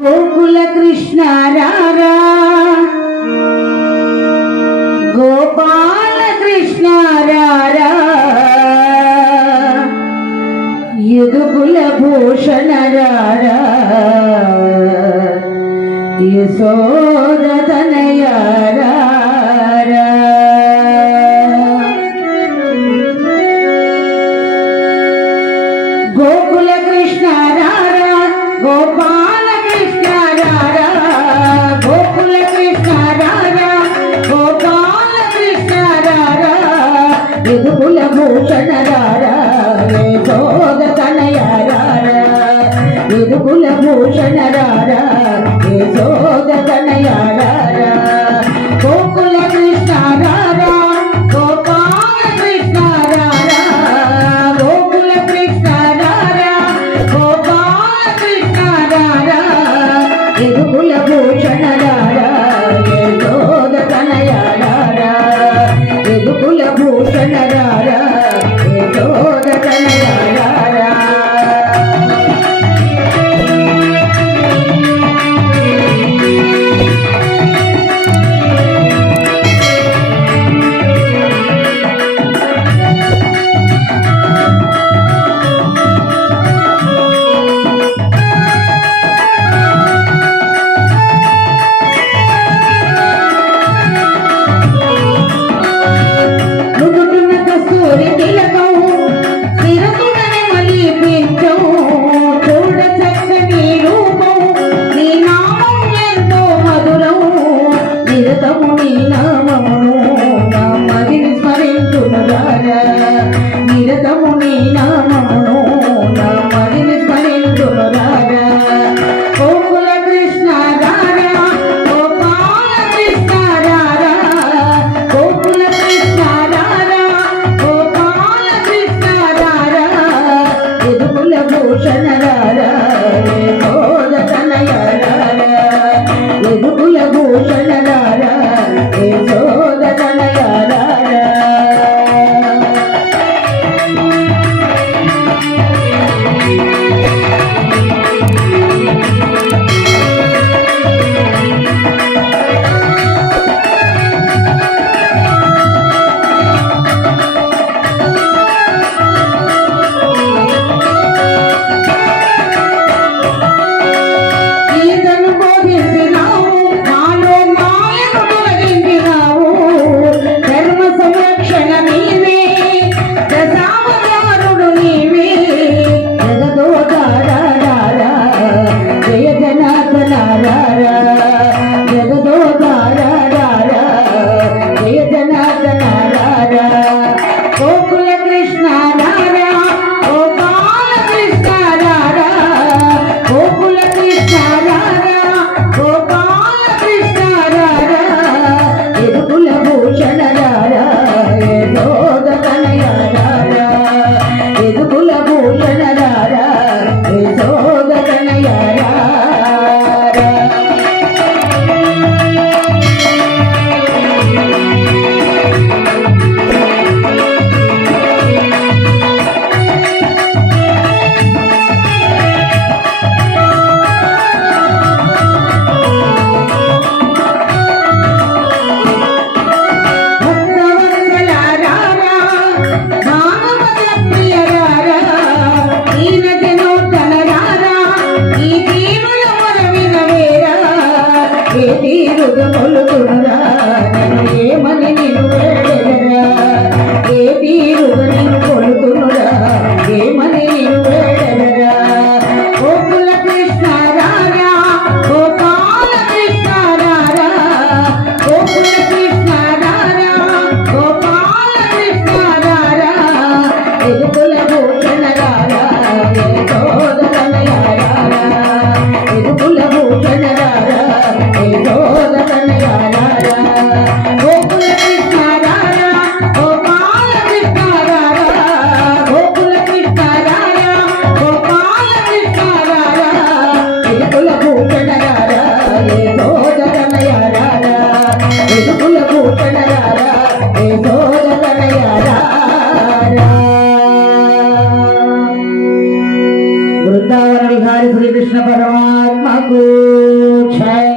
గోకుల కృష్ణ రారా గోపాల కృష్ణ రారా యదుకుల భూషణ రారా యశోదనయార ఎదుగుల భూషణరారే భోగ కనయారారా ఎదుగుల భూషణరారా సోద కనయ 我全来了。